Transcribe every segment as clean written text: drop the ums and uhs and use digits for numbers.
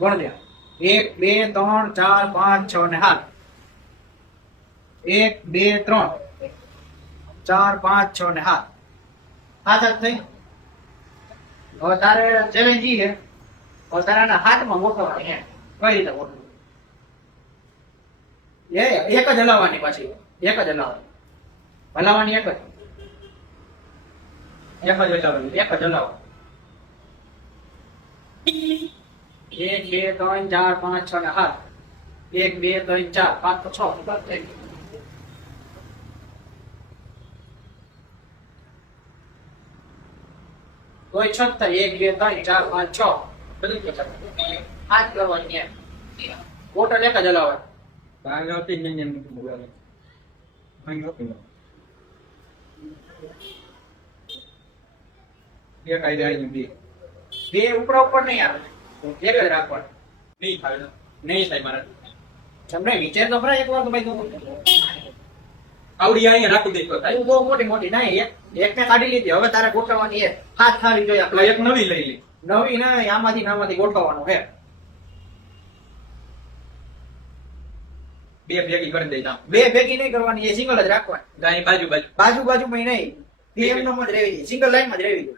ગણ દે 1 2 3 4 5 6 ને 7 1 2 3 4 5 6 ને 7 7 થઈ હવે તારે ચેલેન્જ ઈ છે હવે તારાના હાથમાં ગોઠવવાની હે કઈ રીતે ગોઠવવું એક જ હલાવવાની પાછી એક જ હલાવવાની એક જ હલાવવાની 1 2 3 4 5 6 ને 7 1 2 3 4 5 6 થઈ કોઈ છતાં 1 2 3 4 5 6 બધું કે હાથ કરવાની એમ બોટલ એક જ હલાવવાની બાંગોતી ને બોલાવે બાંગોતી ये कई जाए भी બે ઉપરા ઉપર નહીં આવે એક જ રાખવાનું नहीं થાય नहीं થાય મારા તમને વિચાર તો ખરા એકવાર તો ભાઈ તું આવડી અહીંયા રાખી દે તો થાય તું બહુ મોટી મોટી નહીં એક ને કાઢી લીધી હવે તારે ગોઠવવાની એ હાથ થાળી જોઈએ એટલે એક નવી લઈ લે નવી ના આમાંથી ગોઠવવાનું હે બે ભેગી કરી દઈ બે ભેગી નહીં કરવાની એ સિંગલ જ રાખવાની ગાય બાજુ બાજુ બાજુ બાજુમાં નહીં પીએમ નો જ રહેવી સિંગલ લાઈન માં જ રહેવી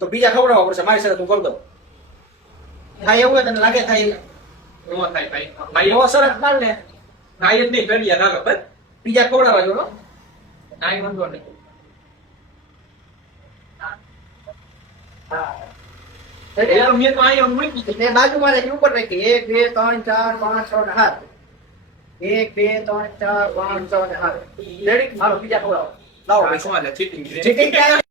તો બીજા ખવડાવવા પડશે મારી સાથે તું કરી દો થાય એવું તને લાગે થાય નો થાય ભાઈ ભાઈ એવો સરસ માર ને ગાય જ નહીં કરી ના બસ બીજા ખવડાવવા જોડો કાઈ વાંધો નહીં એટલે મેં તો અહીંયા મૂકી દીધી તે બાજુમાં રાખી ઉપર રાખી 1 2 3 4 5 6 ને 7 1 2 3 4 5 6 ને 7 રેડી મારો બીજા ખવડાવો લાવો આ શું આલે ચીટિંગ ચીટિંગ ક્યાં